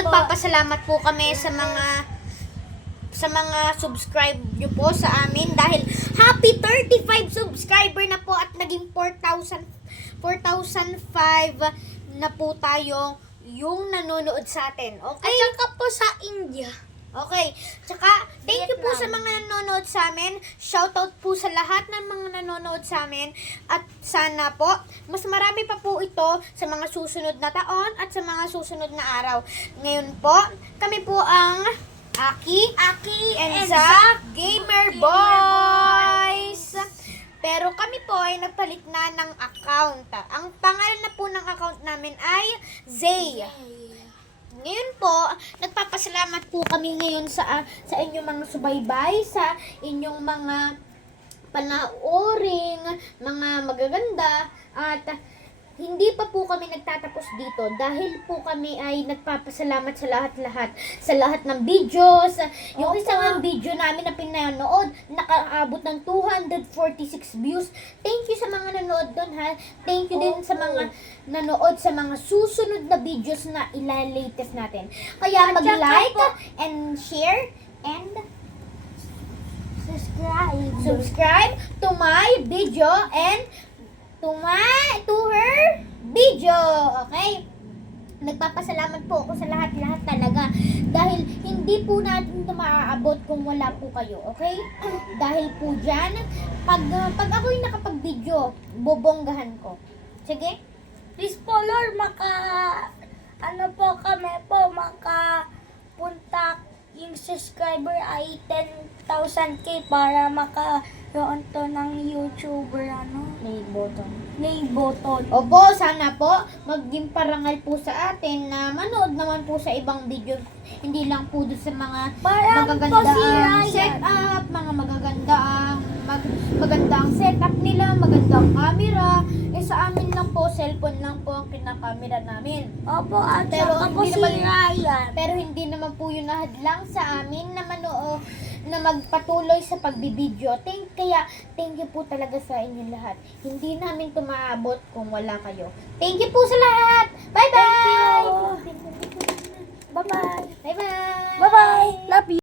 nagpapasalamat po kami sa mga subscribe nyo po sa amin dahil happy 35 subscriber na po at naging 4,005 na po tayo yung nanonood sa atin. Okay? At saka po sa India. Okay. Tsaka, thank you po sa mga nanonood sa amin. Shoutout po sa lahat ng mga nanonood sa amin. At sana po, mas marami pa po ito sa mga susunod na taon at sa mga susunod na araw. Ngayon po, kami po ang Aki and Zach Gamer Boys. Pero kami po ay nagpalit na ng account. Ang pangalan na po ng account namin ay Zay. Ngayon po, nagpapasalamat po kami ngayon sa inyong mga subaybay, sa inyong mga panooring, mga magaganda, at hindi pa po kami nagtatapos dito dahil po kami ay nagpapasalamat sa lahat-lahat, sa lahat ng videos. Yung isang video namin na pinanood, nakaabot ng 246 views. Thank you sa mga nanood doon, ha. Thank you din sa mga nanood sa mga susunod na videos na ila-latest natin. Kaya mag-like and share and subscribe to my video and to her video. Okay? Nagpapasalamat po ako sa lahat-lahat talaga dahil hindi po natin ito maaabot kung wala po kayo. Okay? Dahil po dyan, pag ako'y nakapag-video, bobonggahan ko. Sige? Please po, Lord, makapunta yung subscriber ay 10,000k para makaroon to ng YouTuber, play button. Opo, sana po maging parangal po sa atin na manood naman po sa ibang video. Hindi lang po doon sa mga magagandang setup, mga magandang setup nila, magandang camera. Sa amin lang po, cellphone lang po ang kinakamera namin. Opo, at Pero saka po hindi si naman- Ryan. Pero hindi naman po yun nahadlang sa amin na na magpatuloy sa pagbibideo. Kaya thank you po talaga sa inyo lahat. Hindi namin ito maabot kung wala kayo. Thank you po sa lahat. Bye-bye! Bye-bye. Bye-bye! Bye-bye. Love you.